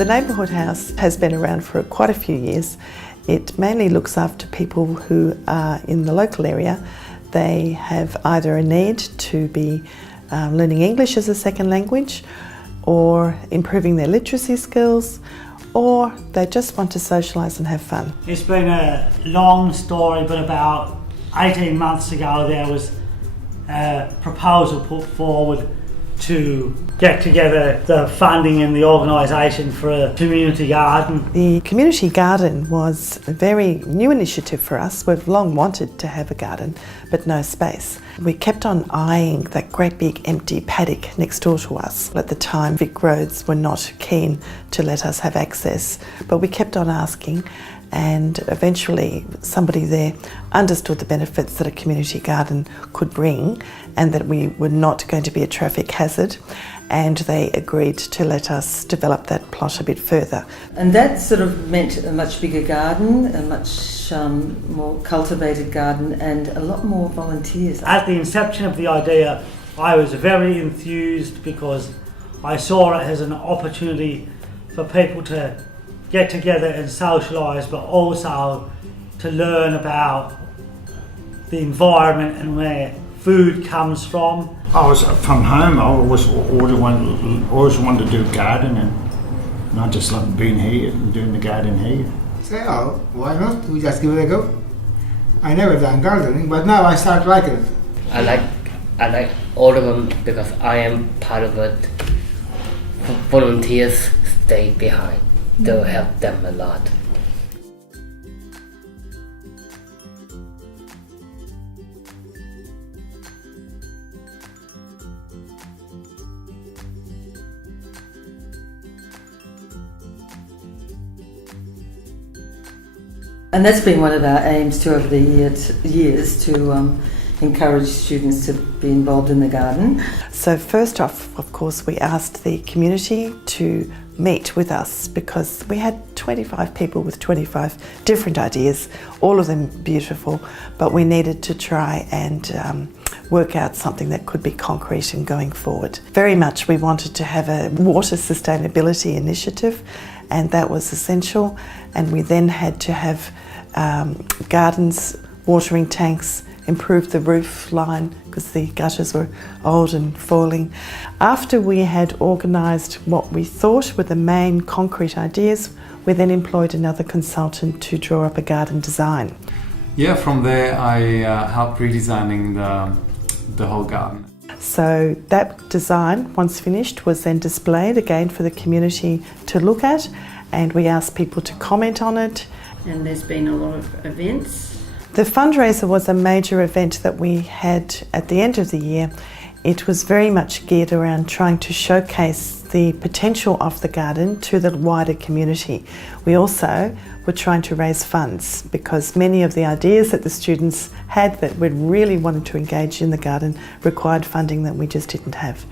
The neighbourhood house has been around for quite a few years. It mainly looks after people who are in the local area. They have either a need to be learning English as a second language, or improving their literacy skills, or they just want to socialise and have fun. It's been a long story, but about 18 months ago there was a proposal put forward to get together the funding and the organisation for a community garden. The community garden was a very new initiative for us. We've long wanted to have a garden, but no space. We kept on eyeing that great big empty paddock next door to us. At the time, Vic Roads were not keen to let us have access, but we kept on asking, and eventually somebody there understood the benefits that a community garden could bring and that we were not going to be a traffic hazard, and they agreed to let us develop that plot a bit further. And that sort of meant a much bigger garden, a much more cultivated garden, and a lot more volunteers. At the inception of the idea, I was very enthused because I saw it as an opportunity for people to get together and socialise, but also to learn about the environment and where food comes from. I was from home. I always wanted to do gardening, and I just love being here and doing the garden here. Say, oh, why not? We just give it a go. I never done gardening, but now I start liking it. I like all of them because I am part of it. Volunteers stay behind. They'll help them a lot. And that's been one of our aims too over the years, to encourage students to be involved in the garden. So first off, of course, we asked the community to meet with us because we had 25 people with 25 different ideas, all of them beautiful, but we needed to try and work out something that could be concrete and going forward. Very much we wanted to have a water sustainability initiative, and that was essential, and we then had to have gardens, watering tanks, improve the roof line because the gutters were old and falling. After we had organised what we thought were the main concrete ideas, we then employed another consultant to draw up a garden design. Yeah, from there I helped redesigning the whole garden. So that design, once finished, was then displayed again for the community to look at, and we asked people to comment on it. And there's been a lot of events. The fundraiser was a major event that we had at the end of the year. It was very much geared around trying to showcase the potential of the garden to the wider community. We also were trying to raise funds because many of the ideas that the students had that we really wanted to engage in the garden required funding that we just didn't have.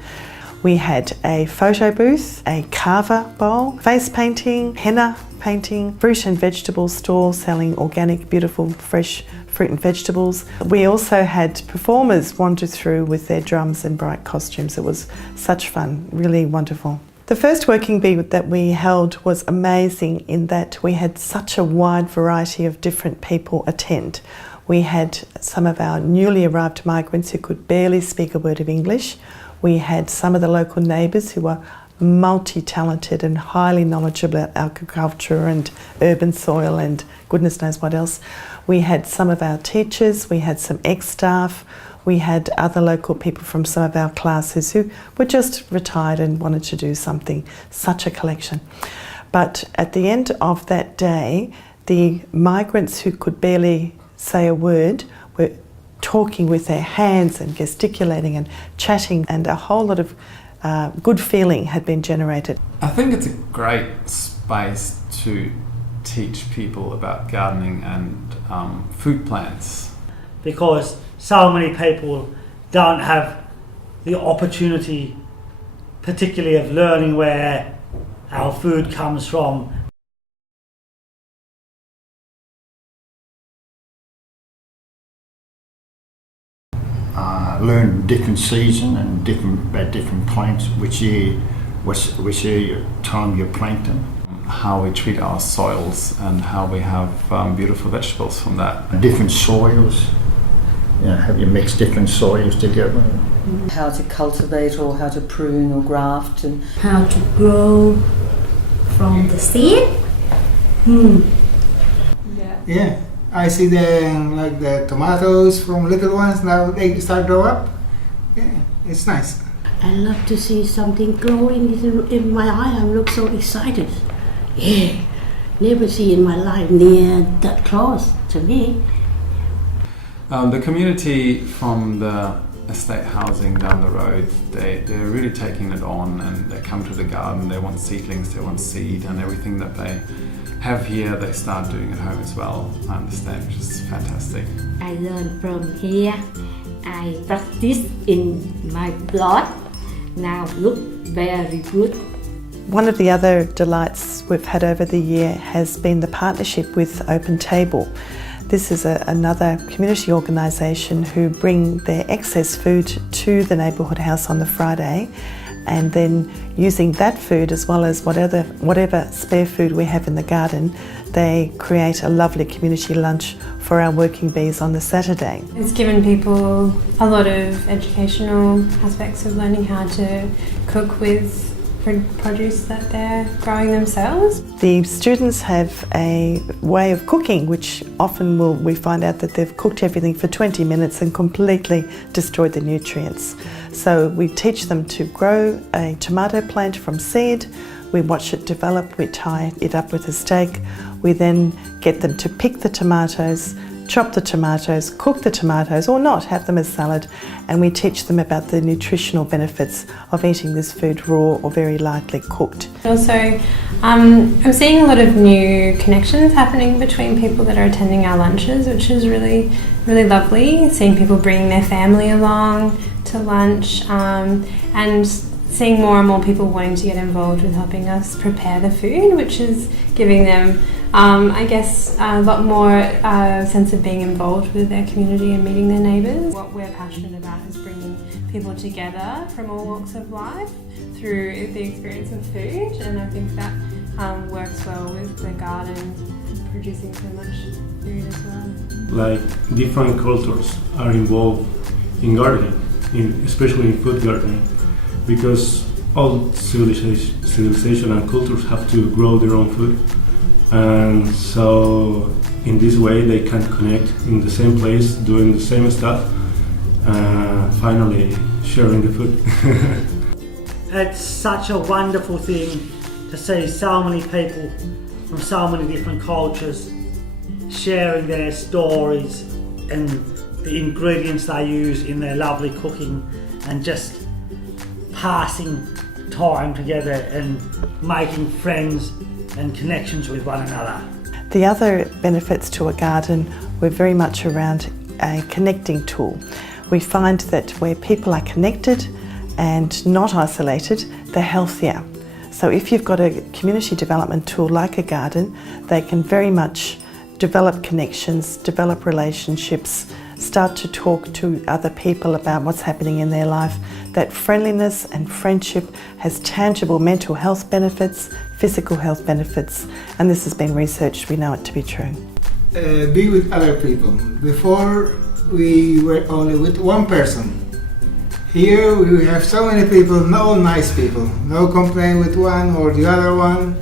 We had a photo booth, a carver bowl, face painting, henna painting, fruit and vegetable stall selling organic, beautiful, fresh fruit and vegetables. We also had performers wander through with their drums and bright costumes. It was such fun, really wonderful. The first working bee that we held was amazing in that we had such a wide variety of different people attend. We had some of our newly arrived migrants who could barely speak a word of English. We had some of the local neighbours who were multi-talented and highly knowledgeable about agriculture and urban soil and goodness knows what else. We had some of our teachers, we had some ex-staff, we had other local people from some of our classes who were just retired and wanted to do something, such a collection. But at the end of that day, the migrants who could barely say a word were talking with their hands and gesticulating and chatting, and a whole lot of good feeling had been generated. I think it's a great space to teach people about gardening and food plants. Because so many people don't have the opportunity, particularly of learning where our food comes from. Learn different season and about different plants, which year time you plant them. how we treat our soils and how we have beautiful vegetables from that. Different soils. Yeah, have you mixed different soils together? How to cultivate or how to prune or graft and How to grow from the seed. Yeah, I see the tomatoes from little ones now they start grow up. Yeah, it's nice. I love to see something growing in my eye. I look so excited. Yeah, never see in my life near that close to me. The community from the estate housing down the road, they're really taking it on, and they come to the garden, they want seedlings, they want seed, and everything that they have here they start doing at home as well, I understand, which is fantastic. I learn from here. I practice in my blood. Now look very good. One of the other delights we've had over the year has been the partnership with Open Table. This is another community organisation who bring their excess food to the neighbourhood house on the Friday, and then using that food as well as whatever spare food we have in the garden, they create a lovely community lunch for our working bees on the Saturday. It's given people a lot of educational aspects of learning how to cook with produce that they're growing themselves. The students have a way of cooking which often we find out that they've cooked everything for 20 minutes and completely destroyed the nutrients. So we teach them to grow a tomato plant from seed, we watch it develop, we tie it up with a stake, we then get them to pick the tomatoes, chop the tomatoes, cook the tomatoes or not, have them as salad, and we teach them about the nutritional benefits of eating this food raw or very lightly cooked. Also, I'm seeing a lot of new connections happening between people that are attending our lunches, which is really, really lovely. Seeing people bringing their family along to lunch and seeing more and more people wanting to get involved with helping us prepare the food, which is giving them I guess a lot more sense of being involved with their community and meeting their neighbours. What we're passionate about is bringing people together from all walks of life through the experience of food, and I think that works well with the garden producing so much food as well. Like different cultures are involved in gardening, especially in food gardening, because all civilization and cultures have to grow their own food. And so in this way they can connect in the same place, doing the same stuff, finally sharing the food. It's such a wonderful thing to see so many people from so many different cultures sharing their stories and the ingredients they use in their lovely cooking, and just passing time together and making friends and connections with one another. The other benefits to a garden were very much around a connecting tool. We find that where people are connected and not isolated, they're healthier. So if you've got a community development tool like a garden, they can very much develop connections, develop relationships, start to talk to other people about what's happening in their life. That friendliness and friendship has tangible mental health benefits, physical health benefits, and this has been researched, we know it to be true. Be with other people. Before we were only with one person. Here we have so many people, no nice people, no complaint with one or the other one,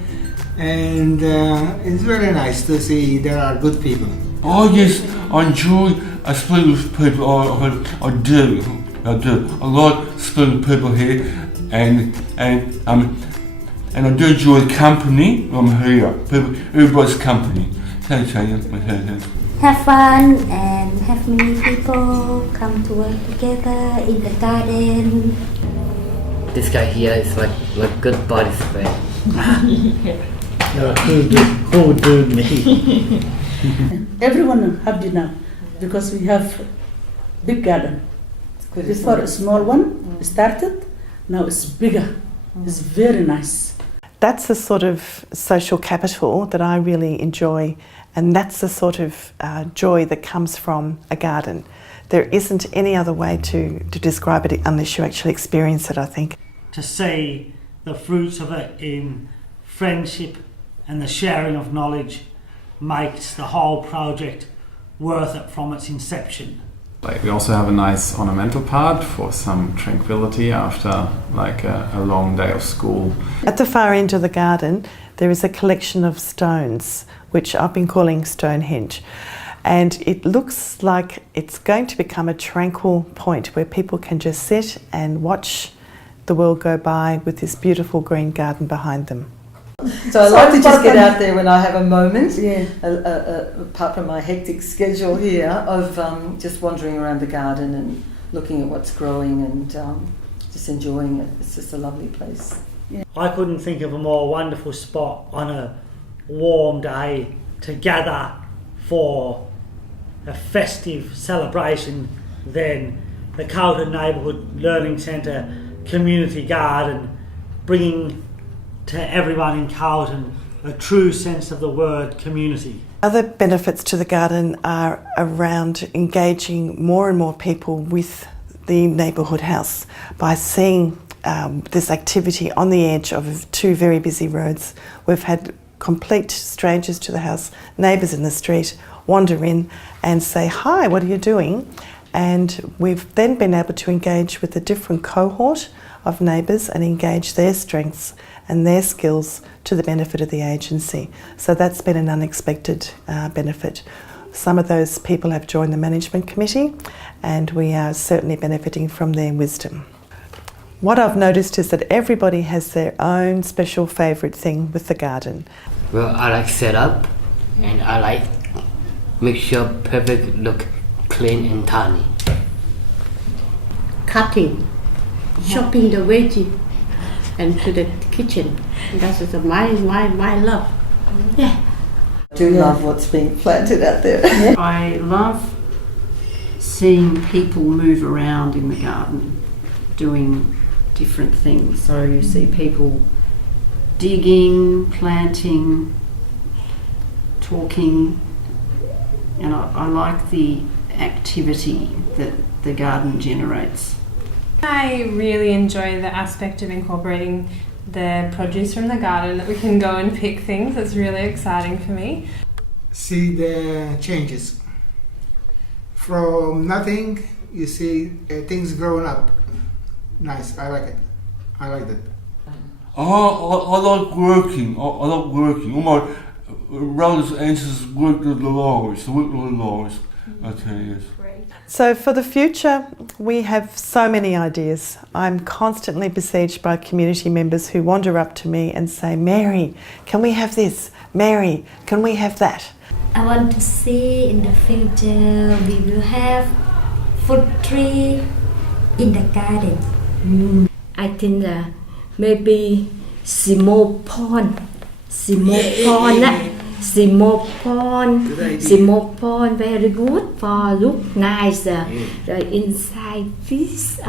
and it's very nice to see there are good people. Oh yes, I enjoy speaking with people. I do. I like speaking with people here, and I do enjoy the company. I'm here, everybody's company. Have fun and have many people come to work together in the garden. This guy here is my good body friend. Who do me? Everyone have dinner because we have big garden. Before a small one started, now it's bigger. It's very nice. That's the sort of social capital that I really enjoy, and that's the sort of joy that comes from a garden. There isn't any other way to describe it unless you actually experience it, I think. To see the fruits of it in friendship and the sharing of knowledge makes the whole project worth it from its inception. Like, we also have a nice ornamental part for some tranquility after like a long day of school. At the far end of the garden, there is a collection of stones, which I've been calling Stonehenge. And it looks like it's going to become a tranquil point where people can just sit and watch the world go by with this beautiful green garden behind them. So I like to just get out there when I have a moment, Yeah. apart from my hectic schedule here, of just wandering around the garden and looking at what's growing and just enjoying it. It's just a lovely place. I couldn't think of a more wonderful spot on a warm day to gather for a festive celebration than the Carlton Neighbourhood Learning Centre Community Garden, bringing to everyone in Carlton a true sense of the word community. Other benefits to the garden are around engaging more and more people with the neighbourhood house by seeing this activity on the edge of two very busy roads. We've had complete strangers to the house, neighbours in the street, wander in and say, "Hi, what are you doing?" And we've then been able to engage with a different cohort of neighbours and engage their strengths and their skills to the benefit of the agency. So that's been an unexpected benefit. Some of those people have joined the management committee and we are certainly benefiting from their wisdom. What I've noticed is that everybody has their own special favourite thing with the garden. Well, I like setup, and I like make sure perfect look clean and tiny. Cutting, chopping the veggie, and to the kitchen. That is my love. Yeah. I do love what's being planted out there. I love seeing people move around in the garden, doing different things. So you see people digging, planting, talking, and I like the activity that the garden generates. I really enjoy the aspect of incorporating the produce from the garden, that we can go and pick things. It's really exciting for me. See the changes. From nothing, you see things growing up. Nice, I like it. I like that. I like working. I like working. All my brothers and sisters work with the lawyers. They work with the lawyers, I tell you. So for the future, we have so many ideas. I'm constantly besieged by community members who wander up to me and say, "Mary, can we have this? Mary, can we have that?" I want to see in the future we will have fruit tree in the garden. I think maybe small pond, very good for look nice. Inside this,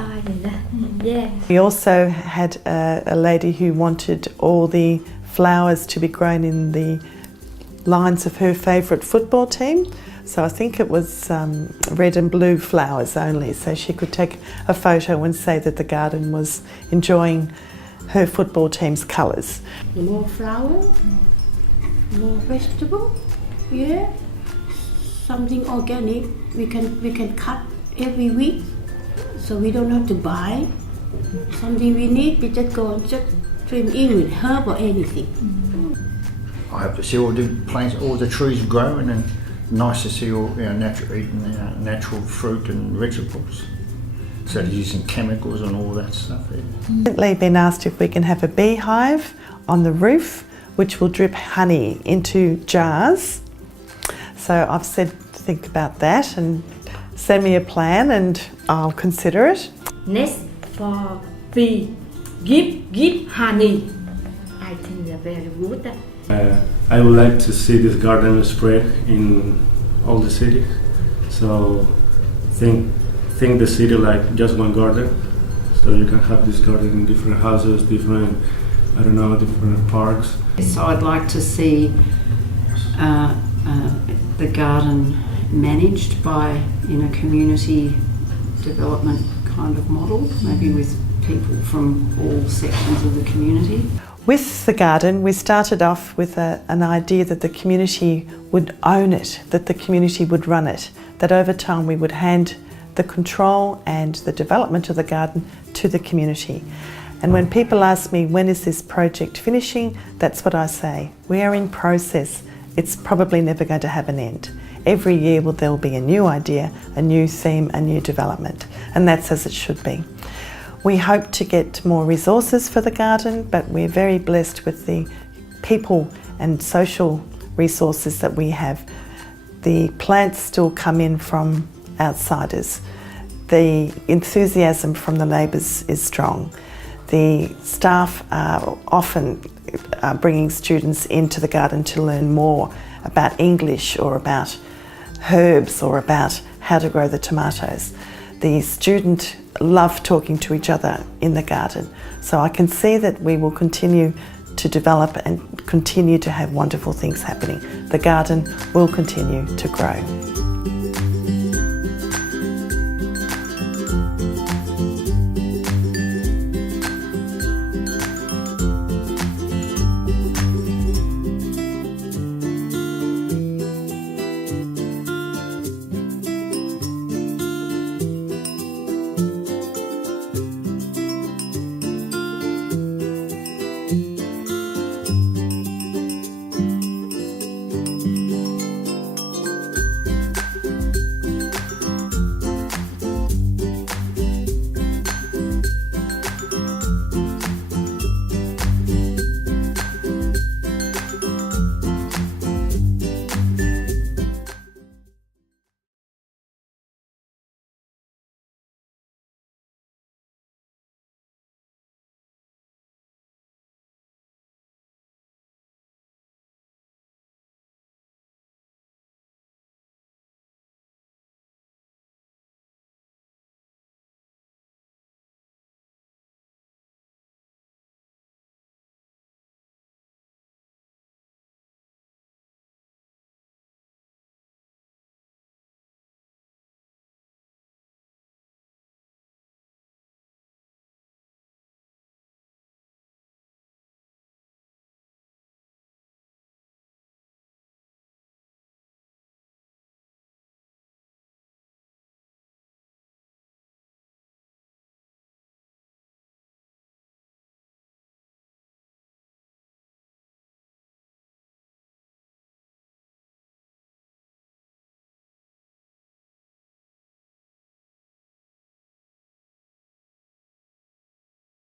yeah. We also had a lady who wanted all the flowers to be grown in the lines of her favourite football team. So I think it was red and blue flowers only, so she could take a photo and say that the garden was enjoying her football team's colours. More flower, more vegetable, yeah. Something organic we can cut every week, so we don't have to buy. Something we need, we just go and just trim in with herb or anything. I hope to see all the plants, all the trees growing, and nice to see all eating natural fruit and vegetables. So using chemicals and all that stuff. Yeah. Recently been asked if we can have a beehive on the roof, which will drip honey into jars. So I've said think about that and send me a plan and I'll consider it. Next for bee, give honey. I think they're very good. I would like to see this garden spread in all the cities. So think the city like just one garden. So you can have this garden in different houses, different parks. So I'd like to see the garden managed by in a community development kind of model, maybe with people from all sections of the community. With the garden, we started off with an idea that the community would own it, that the community would run it, that over time we would hand the control and the development of the garden to the community. And when people ask me, when is this project finishing, that's what I say. We are in process. It's probably never going to have an end. Every year there will be a new idea, a new theme, a new development, and that's as it should be. We hope to get more resources for the garden, but we're very blessed with the people and social resources that we have. The plants still come in from outsiders. The enthusiasm from the neighbours is strong. The staff are often bringing students into the garden to learn more about English or about herbs or about how to grow the tomatoes. The students love talking to each other in the garden. So I can see that we will continue to develop and continue to have wonderful things happening. The garden will continue to grow.